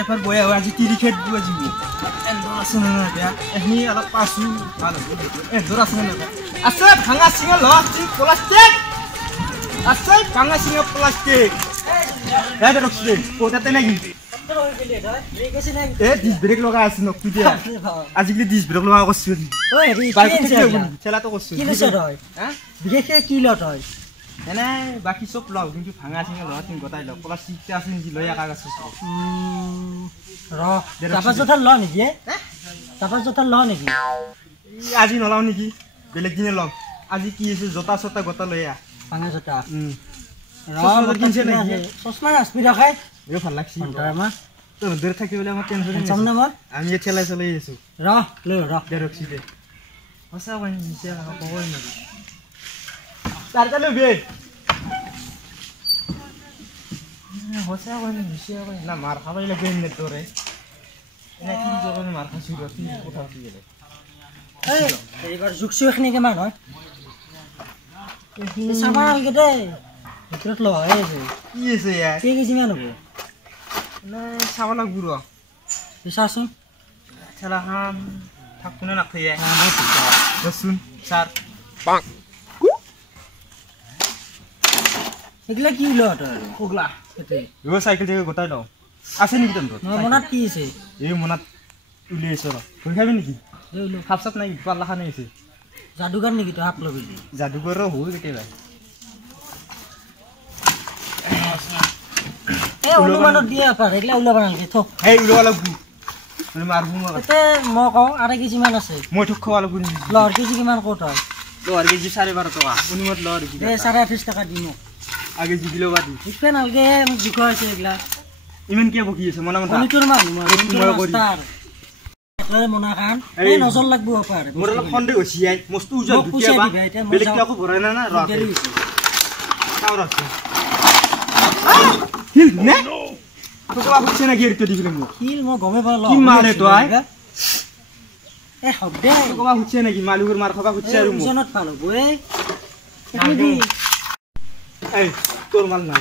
বেপাৰ বয়া হয় আজি তিৰিখেত দিব যিবো এন্দৰ আছে না বেয়া এহনি অলপ পাছু ভাল হ'ব এন্দৰ আছে না আছে ভাঙা সিঙা ল প্লাষ্টিক আছে ভাঙা সিঙা প্লাষ্টিক এই ৰখছে কোটাতে নাই এ ডিস ব্রেক লগা আছে নকু দিয়া আজিকালি ডিস ব্রেক লগা করছিস ওই রে বাইক খেলা তো করছিস কি লছ হয় হ্যাঁ ব্রেকে কি লট হয় এনে বাকি সব লও কিন্তু ভাঙা সিঙা লট তিন গটাই লও প্লাস্টিকটা আছে নি লয়া কাগজ র তাপা জথা ল নেকি তাপা জথা ল নেকি আজি নলাও নেকি বেলেগ দিনে লও আজি কি আছে জতা সতা গটা লয়া ভাঙা জতা র কিনছে নাকি চশমা আসবি রাখাই এ ভাল লাগছি মা তো দূর থাকি বলে আমার টেনশন নেই সামনে মা আমি এ ঠেলা চলে এসেছি র লে র রক্ষি দে হসা বানি নিচে লাগা কই না তার চলে বে হসা বানি নিচে না মার খাবাই লাগে নে তোরে এনে কি জগন মার খাসি রতি কোথা দিয়ে গেলে এই এইবার জুকসু এখানে কেমন হয় এই সাবাল গদে ভিতৰত ল এই কি আছে ইয়াৰ কি কি জিমান হ'ব না চাবলা গুৰো বিশাসুন খেলাখান থাকুনে নাথায়ে বসুন স্যার পাক এগুলা কি হলো তো ওগলা এতে ও সাইকেল থেকে গোটাই দাও আছে নি কিতন মনাত কি আছে এই মনাত উলিয়েছ র তুই খাবি নাকি এই লো খাপসাপ নাই পাল্লা খানে আছে জাদুঘর নাকি তো হাত লবি জাদুঘর হই কেতে ভাই এ অনুমানত দিয়া পার এগলা উলা বানালকে থ এই উলা লাগু মানে মারবু এতে ম কও আরে কেজি মান আছে মই ঠক খাওয়া লাগু লর কেজি কিমান কত হয় লর কেজি 12.5 টাকা অনুমত লর কেজি এ 28 টাকা দিমু আগে জি কিলো বাদি ইফে নালকে জুকা আছে এগলা ইমান কি বকি আছে মনা মনা তোর মানু মাস্টার একলা মনা খান এ নজর লাগবো পার মোর খন্ডে হইছি আই মস্তু উজা দুটিয়া বা বেলেগ কাকো ভরাই না না র কাও রাখছে হিল নে তো বাবু চেনা গিয়ে তো দিবিলে মো হিল মো গমে পালো কি মানে তো আই এ হবদে তো বাবু চেনা কি মালুগুর মার খাবা খুঁজছে আর মো জনত পালো বই এখনি এই তোর মাল না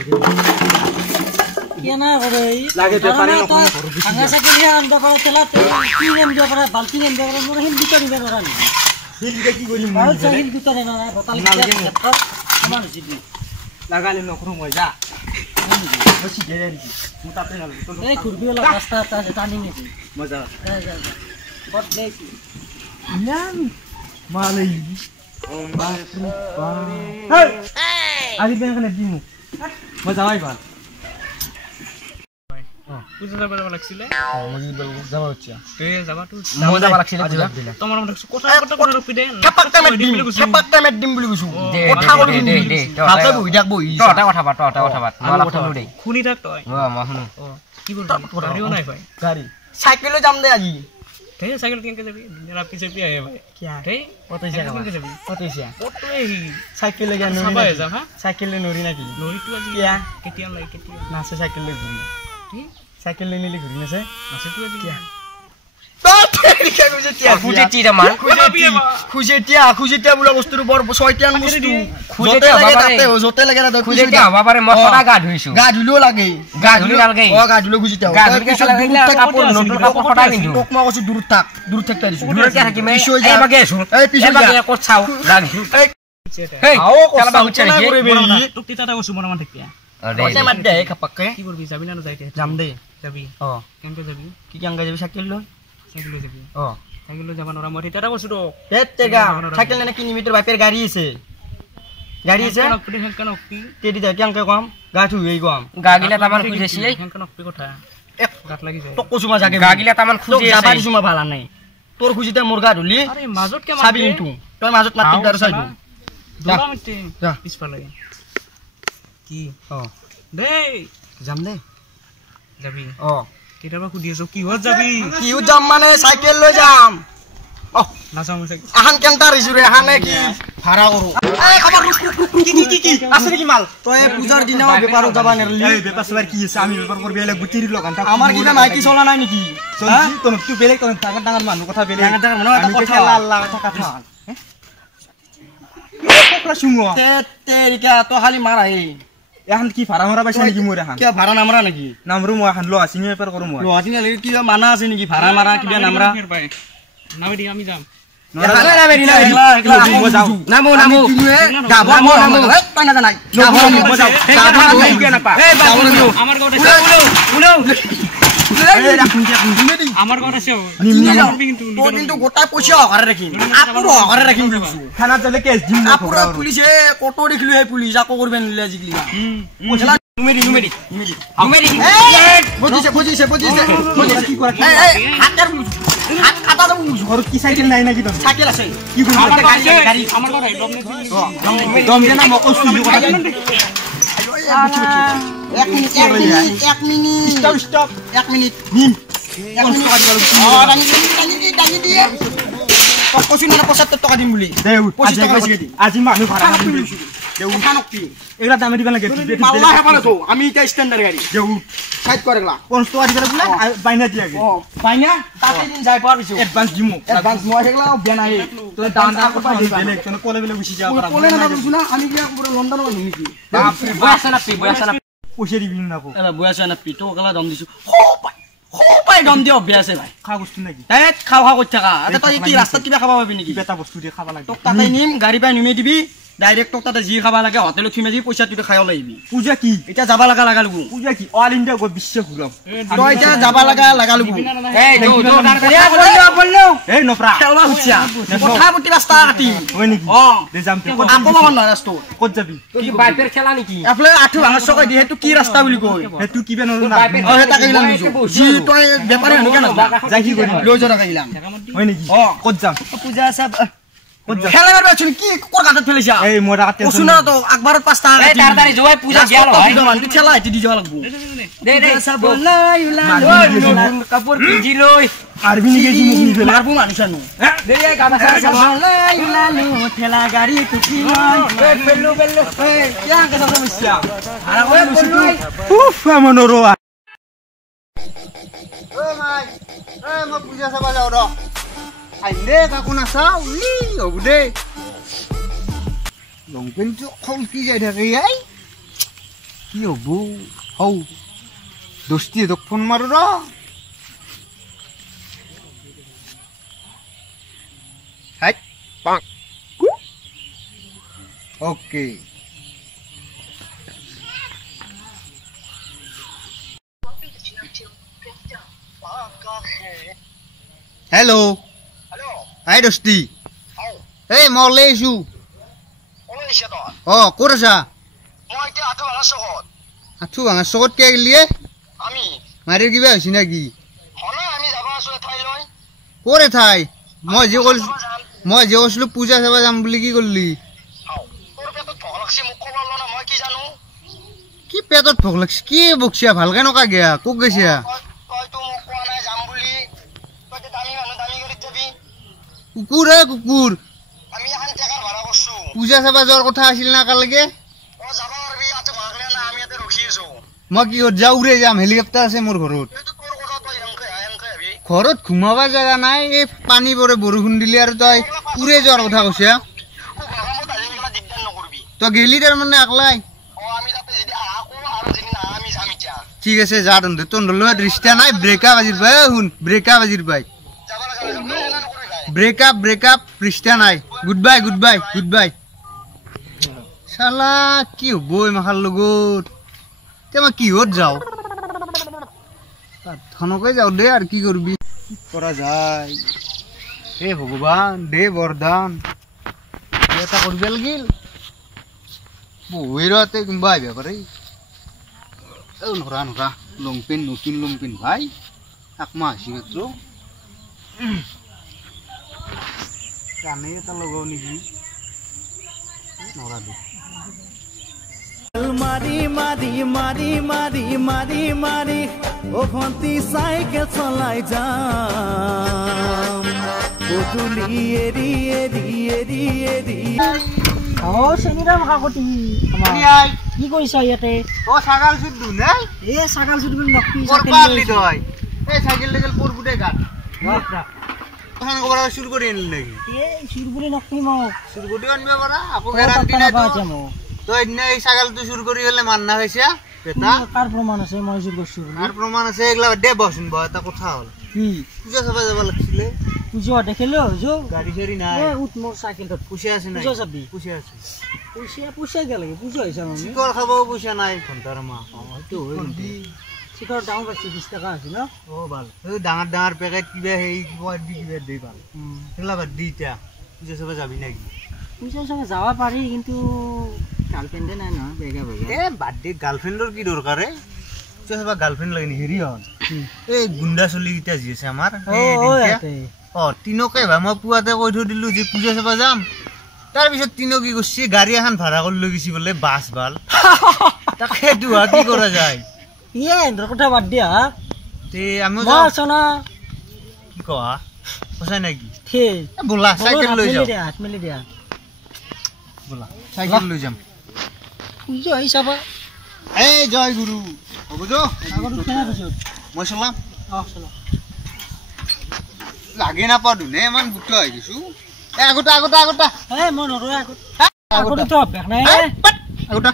কেনা করে লাগে তো পারে না কোন ঘর বুঝি আগা সাকিলি আনতে পারে তেলা কি নেম দে পারে বালতি নেম দে পারে মোর হিল ভিতর নিবে না হিল কে কি করি মো হিল ভিতর না বোতল আমার জিদি লাগালে নকরো মজা বসি গেরে নি মুতাতে না এই কুরবি ওলা রাস্তা আছে টানি নেকি মজা যা যা বট দেখি নাম মালাই ও মাই পা এই আদি বেখানে দিমু মজা হইবা পূজা যাব লাগছিল মজি বল যাব হচ্ছে তে যাবা তো মজা যাব লাগছিল তোমার মনে কথা কথা রপি দে থাপাকটা মেট দিম বলি কইছো কথা বলি দে হাতে বই ডাক বই তোটা কথা বাত মালা কথা দে খুনি থাক তই মা শুনো কি বল গাড়িও নাই ভাই গাড়ি সাইকেলে যাম দে আজি তে সাইকেল কেনকে যাবি মেরা পিছে পি আয়ে ভাই क्या তে কতই জায়গা কেনকে যাবি কতই সা কতই সাইকেল লাগা নরি না যা হ্যাঁ সাইকেল নরি নাকি নরি তো আজি क्या কেতিয়া লাই কেতিয়া না সে সাইকেল লৈ ঘুরি কি সাইকেল লৈ নিলি ঘুরি আছে আছে তো আজি क्या তেরিকা গুজে তিয়া খুজে টিরা মান খুজে তিয়া বুলা বস্তুর বড় শয়তান বস্তু খুজে লাগে তাতে জতে লাগে না খুজে তিয়া হবা পারে মছটা গা ধুইছো গা ধুলো লাগে গা ধুলি লাগে ও গা ধুলো খুজে তিয়া গা ধুলি কাপড় নতুন কাপড় ফটা নিদু tok মা কইছো দূর থাক তাইছো দূর থাকি মে এই বাগে আছো এই পিছে বাগে কোট ছাও লাগে এই আও চালা হচ্ছে নাকি টুকটি টাটা কইছো মন মান থাকিয়া ওতে মাত দে খাপাকে কি করবি যাবি না যাইতে যাম দে যাবি কেনকে যাবি কি কেনকে যাবি সাইকেল লই সাইকেল লৈ যাবি সাইকেল লৈ যাব নৰা মৰি তেটা কইছো তো তেতেগা সাইকেল নে কিলোমিটার বাইপের গাড়ি আছে নকপি হেনকা নকপি তেদি দা কেনকে কম গা ধুই কম গা গিলা তামান খুজেছি হেনকা নকপি কথা এক গাত লাগি যায় তো কসুমা জাগে গা গিলা তামান খুজে আছে যাবারি সুমা ভালা নাই তোর খুজিতে মোর গা ধুলি আরে মাজত কে মারবি কিন্তু তুই মাজত মাতি দার চাইবো দৰা মিতে পিছপা লাগে কি দে যাম দে যাবি কেটাবা খুদি আছো কি হত যাবি কি হত যাম মানে সাইকেল লৈ যাম না যাম আহান কেনটা রিজুরে আহানে কি ভাড়া করো এই খবর কি আছে কি মাল তয় পূজার দিনা ব্যাপারত যাবা নেরলি এই ব্যাপার সবার কি আছে আমি ব্যাপার করবে এলা গুতিরি লগান আমার কিনা মাইকি চলা নাই নেকি চলছি তুই বেলেগ তোর টাঙ্গার মানুষ কথা বেলেগ টাঙ্গার মানুষ কথা আল্লাহ কথা কোকলা শুঙ্গো তেরিকা তো খালি মারা এই এখন কি ভাড়া মাৰা পাইছা নেকি মোৰ এখন কিয় ভাড়া নামৰা নেকি নামৰো মই এখন লোৱা চিঙি পেপাৰ কৰোঁ মই লোৱা চিঙি কিবা মানা আছে নেকি ভাড়া মাৰা কিবা নামৰা নামে দি আমি যাম আমার কথা আছে কিন্তু গোটা পয়সা অকারে রাখিম আপুর অকারে রাখিম থানা চলে কেস দিম আপুর পুলিশে কত দেখিলো হে পুলিশ আকো করবেন নিলে জিগলি পয়সা নুমেরি বুঝিছে কি করে হাতের হাত কাটা দাও ঘর কি সাইকেল নাই নাকি তুমি সাইকেল আছে কি করে আমার গাড়ি আমার কথা দম দে না মকল সুযোগ কথা এক মিনিট স্টপ 1 মিনিট নিম দানি দিয়ে কচু না 75 টাকা দিম বুলি আজি মানুহ ভাড়া এগুলা দামে দিবা লাগে মাল্লা হেপালে তো আমি এটা স্ট্যান্ডার্ড গাড়ি দেউ সাইড করে গলা 50 টাকা দিবা বলে বাইনা দিয়া গে বাইনা তাতে দিন যাই পার বিছো অ্যাডভান্স দিমু অ্যাডভান্স মই হেগলা বেনাই তো দাম দাম কত দিবা ইলেকশন কোলে বলে বসি যাও কোলে না বুঝু না আমি গিয়া পুরো লন্ডন হল নাকি বয়সা না পয়সা দিবি না পো এলা বয়সা না তো গলা দম দিছো পাই দম দিও অভ্যাসে ভাই খা বস্তু নাকি তাই খাওয়া কই থাকা এটা তুই কি রাস্তা কিবা খাবা পাবি নাকি বেটা বস্তু দিয়ে খাবা লাগে তো তাতে নিম গাড়ি পাই নিমে দিবি ডাইরেক্ট তো তাতে জি খাবা লাগে হোটেলত থিমে দি পয়সা তুই খাইও লাগিবি পূজা কি এটা যাবা লাগা লাগু পূজা কি অল ইন্ডিয়া গো বিশ্ব ঘুরাম তো এটা যাবা লাগা লাগু এই তো বললো এই নপরা খেলা হচ্ছে কথা বটি রাস্তা কাটি হয় নাকি দে যাম তে আপো মান না রাস্তা কত যাবি কি বাইপের খেলা নাকি আপলে আঠু ভাঙা সকাই দি হেতু কি রাস্তা বুলি কই হে তুই কি বেন না ও হেতা কইলাম নিছো জি তই ব্যাপারে হনি কেন যাই কি করি লই জরা কইলাম হয় নাকি কত যাম পূজা সব খেলা করবে তুমি কি কোর কাটা ফেলেছা এই মোরা কাটে ও শুনা তো আকবারত 5 টাকা এই তাড়াতাড়ি জয় পূজা গেল ভাই খেলা এটি দি যাওয়া লাগবো দে সব লাই কাপড় পিজি লই আরবি নিকে জি মুখ নিবে মারবো মানুষানো দে এই গানা সব লাই ঠেলা গাড়ি টুকি বেল্লু এই কি কথা সমস্যা আর ওই বেল্লু উফ মনোরো ও মাই মা পূজা সবা যাও র আইলে কাকু না চাও ই হবু দে লংপেন তো খল কি যাই থাকে এই কি হবু হও দোস্তি তো ফোন মারো র হাই পাক ওকে हेलो हेलो हाय दोस्ती हाउ ए मलेसु ओलेसे तो ओ कोरसा মই এতিয়া আটো ভাঙা চহত আঠু ভাঙা চকত কে গলিয়ে আমি মারি কিবা হইছি নাকি হনা আমি যাবা আছো ঠাই লয় কোরে থাই মই যে কইছিলো পূজা চাবা যাম বুলি কি করলি হাও তোর পেটত ভোক লাগছে মুখ খবৰ ল না মই কি জানো কি পেটত ভোক লাগছে কি বকছিয়া ভালকে নকা গিয়া কোক গেছিয়া তই তো মোক কোৱা নাই যাম বুলি তই তো দামি মানুহ দামি গাড়ীত যাবি কুকুর হে কুকুর আমি এখন টাকার ভাড়া করছো পূজা চাবা যাওয়ার কথা আছিল না কালকে ও যাবা পারবি আটো ভাগলে না আমি ইয়াতে রখি আছো মই কি যাও উড়ে যাম হেলিকপ্টার আছে মোর ঘরত এইটো তোর কথা তই হেংকে হবি ঘরত ঘুমাবা জায়গা নাই এই পানি পরে বরষুণ দিলে আর তই উড়ে যাওয়ার কথা কইছা গৰমত আহি গেলা দিগদাৰ নকৰবি তো গেলি তাৰ মানে আকলাই ও আমি তাতে যদি আহা কো আৰু যদি না আমি যাম এতিয়া ঠিক আছে যা দন্দে তোর লোয়া দৃষ্টা নাই ব্রেকআপ আজির ভাই হুন ব্রেকআপ আজির ভাই যাবা লাগা না নকৰবি ভাই ব্রেকআপ পৃষ্ঠা নাই গুড বাই শালা কি হব এই মাখার লগত তেমা কি হত যাও ধনকে যাও দে আর কি করবি কি করা যায় হে ভগবান দে বরদান এটা করবে লাগিল বইরাতে কিংবা আইবা পারে ও নরা লংপেন নতুন লংপেন ভাই আকমা আসি মাত্র কানে এটা লগাও নাকি নরা দে মারি মারি মারি মারি মারি মারি ও ভন্তি সাইকেল চলাই যাম বদুলি এরি এরি এরি এরি ও চেনিৰাম কাকতি কি কৰিছা ইয়াতে ও ছাগাল সুদু নাই এ ছাগাল চুট বুলি নকপি করপালি দই এই সাইকেল লেগেল পরবুটে গাট তখন কবার শুরু করে এলি নাকি এ চুট বুলি নকপি মোক শুরু করে আনবে বারা আপো গ্যারান্টি নাই তো তো এনে এই ছাগলটো চুৰ কৰি হলে মান্না হৈছে পেটা কাৰ প্ৰমাণ আছে মই জোৰ কৰিছো আর প্রমাণ আছে এগুলা দে বসুন বা এটা কথা হল কি পূজা সভা যাব লাগছিলে পুজো দেখিলো জো গাড়ি সারি নাই এ উঠ মোর সাইকেলটা পুষে আছে নাই পুজো যাবি পুষে আছে পুষে গেল পুজো হইছে আমি শিকড় খাবো পুষে নাই ঘন্টার মা হয়তো হই শিখর দাম পাচ্ছি 20 টাকা আছে না ও ভাল ওই ডাঙৰ ডাঙৰ পেকেট কিবা হেই কিবা দি কিবা দেই ভাল এগুলা বাদ দি এতিয়া পূজা সভা যাবি নাকি পুজো সঙ্গে যাওয়া পারি কিন্তু গার্লফ্রেন্ডে নাই না বেগা বেগা এ বাদ দি গার্লফ্রেন্ডর কি দরকার রে পূজা সভা গার্লফ্রেন্ড লাগনি হেৰি হল এই গুন্ডা চলি কিটা জি আছে আমাৰ তিনকে মই পুৱাতে কৈ থৈ দিলো যে পূজা সভা যাম তাৰ পিছত তিনো কি কৰিছে গাড়ী এখন ভাড়া কৰি লৈ গৈছি বোলে বাছ ভাল তাকে দুহা কি কৰা যায় ইয়ে এন্দ্ৰ কথা বাদ দিয়া তে আমি মই আছনা কি কোৱা পছাই নাকি থে বলা সাইকেল লৈ যাও হাত মেলি দিয়া বলা সাইকেল লৈ যাম পুজো হিচাপে এই জয় গুরু হ'ব যো আগত কেনা পিছত মই চলাম চলো লাগে না পাদু নে মান বুটো হৈ গিছো আগটা এ মই নৰয় আগত তো বেক নাই আগটা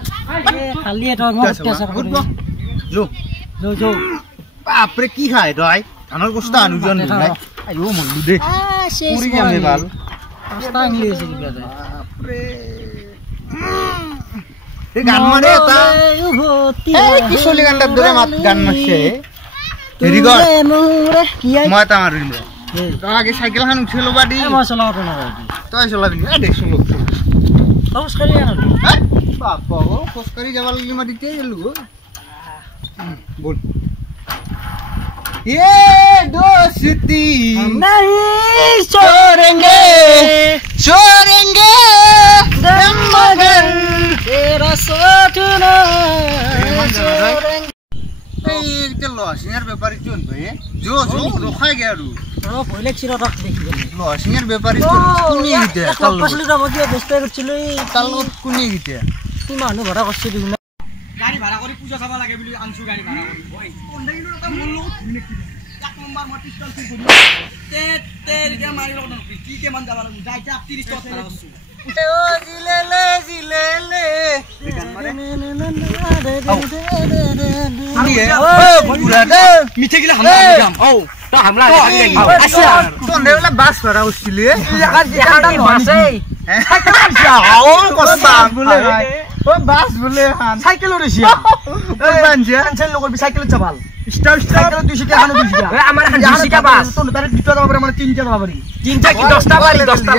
এ খালি এটা মই অত্যাচাৰ কৰি যো যো বাপৰে কি খায় তই ধানৰ বস্তা আনু জন নাই আইও মনলু দে পুরি যামে ভাল রাস্তা ইংলিশ কিবা যায় বাপরে এই গান মারে এটা এই কি চলি গানটার দৰে মাত গান মাৰছে হেৰি গৰ মই তা মাৰিম তই আগে সাইকেলখন উঠি লবা দি মই চলাব না তই চলাবি এ দেখ চলো খোজ কাঢ়ি আনো বাপা ও খোজকাঢ়ি যাব লাগলি মাটিতে গেলু বল ये दोस्ती नहीं छोड़ेंगे मगर तेरा साथ ना এই তে লসিংৰ বেপাৰী চোন ভাই জো ৰখাই গে আৰু ৰ পहिले চিৰা ৰাখ দেখি লসিংৰ বেপাৰী চোন কোনি গিতে কাল পাছলি যাব দিয়া ব্যস্ত কৰিছিল কাল কোনি গিতে কি মানুহ ভাড়া কৰিছে দেখুন গাড়ী ভাড়া কৰি পূজা চাব লাগে বুলি আনছো গাড়ী ভাড়া কৰি ওই কন্ডাক্টৰ এটা মল্লো এক নম্বৰ মই পিস্তল ফিল কৰি তে এতিয়া মাৰি লগ নকৰি কি কেমান যাব লাগিব যাই যা 30 টকা ভাড়া কৰিছো ও জিলেলে মিঠে গিলা হাম ও তা হামলা আচ্ছা তোন দেলা বাস ভাড়া উছিলি এখানটা আছে ও কস্তা বলে ভাই ও বাস বলে হান সাইকেল উড়িছিয়া ও বানজিয়া ক্যান্সেল করবি সাইকেল চাবাল স্টার সাইকেল 200 টাকা 200 টাকা আমার 200 টাকা বাস তোর তারে দুটো দাও মানে 3টা দাও পারি 3টা কি 10টা পারি 10টা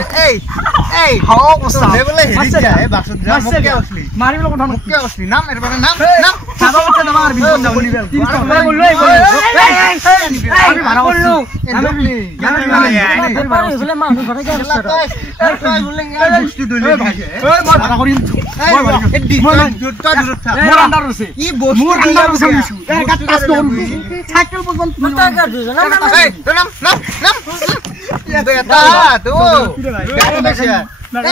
এই হাও কস্তা বলে হেৰি যায় বাসত যা মুকে আসলি মারিব লোক ধান মুকে আসলি নাম এর মানে নাম চাবা উঠে দাও আর 20 টাকা বলি 30 টাকা বললো আমি ভাড়া করলো ব্যাপারী হলে মানুষ ভাড়া যায় বস্তু দলে ওই ভাড়া করি মোর আন্ডার আছে ই বস্তু মোর আন্ডার আছে এক কাজ করব সাইকেল পর্যন্ত টাকা দিছ না এই তো নাম এটা তো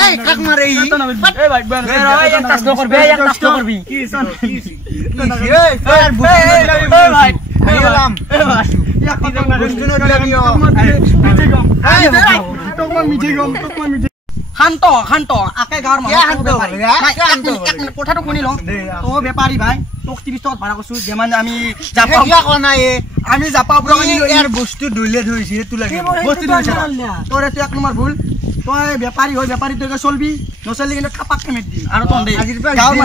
এই কাক মারে ই এই ভাই এক কাজ করবি এক কাজ করবি কি সন কি এই আর বস্তু এই ভাই গেলাম বস্তু নদিও এই তোকমান মিঠে গম শান্ত আকে গাঁৱৰ মানুহ কথাটো শুনি লওঁ তো বেপাৰী ভাই তোক 30 টকা ভাড়া কৰিছো যেমান আমি আমি জাপা ইয়াৰ বস্তু দলে ধৰিছে তু লাগে বস্তু দিছে তোৰ এটো এক নম্বৰ ভুল তই বেপাৰী হৈ বেপাৰী তই চলবি নচলি কিন্তু খাপাক কেমেট দি আৰু তই গাঁৱৰ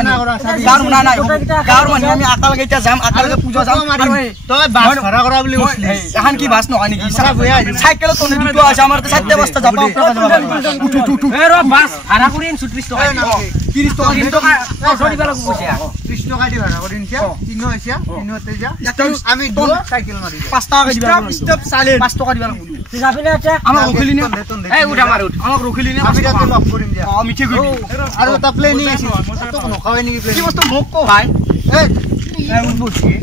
মানুহ আমি আকালকে এতিয়া যাম আকালকে পূজা যাম তই বাস ভাড়া কৰা বুলি কৈছিলি এখন কি বাস নহয় নেকি চাইকেলত তনে দুটো আছে আমাৰ চাইতে বস্তা যাবা এ ৰ বাস ভাড়া কৰি 30 টকা 30 টকা সরিবা লাগব কইছা 30 টাকা দি ভাড়া করিন কে তিনো আইছা তিনোতে যা আমি দু সাইকেল মারি 5 টাকা দিবা স্টপ চালে 5 টাকা দিবা লাগব যাবিনা এটা আমাক রখিলি নে এই উঠা মার উঠ আমাক রখিলি নে আমি তো লক করিম যা মিঠে গবি আৰু তা প্লেনি আছে তো নখাওই নি প্লেনি কি বস্তু মোক কো ভাই এই উঠবি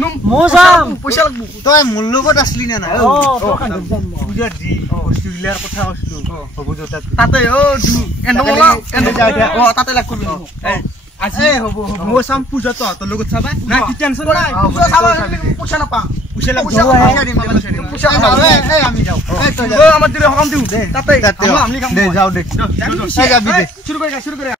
নাম মোজাম পয়সা লাগব তই মূল লগত আসলি না না ও দোকান যাম বুঝা দি বস্তু গিলার কথা আসলো হবু জতা তাতে ও এন্ডমলা ও তাতে লাগ করবি এই আজি হবু মো সাম পূজা তো তোর লগত চাবা না কি টেনশন নাই পূজা চাবা পয়সা না পা পয়সা লাগব পয়সা এই আমি যাও এই তো ও আমার দিলে হকাম দিউ তাতে আমি কাম দে যাও দে এই যাবি দে শুরু করে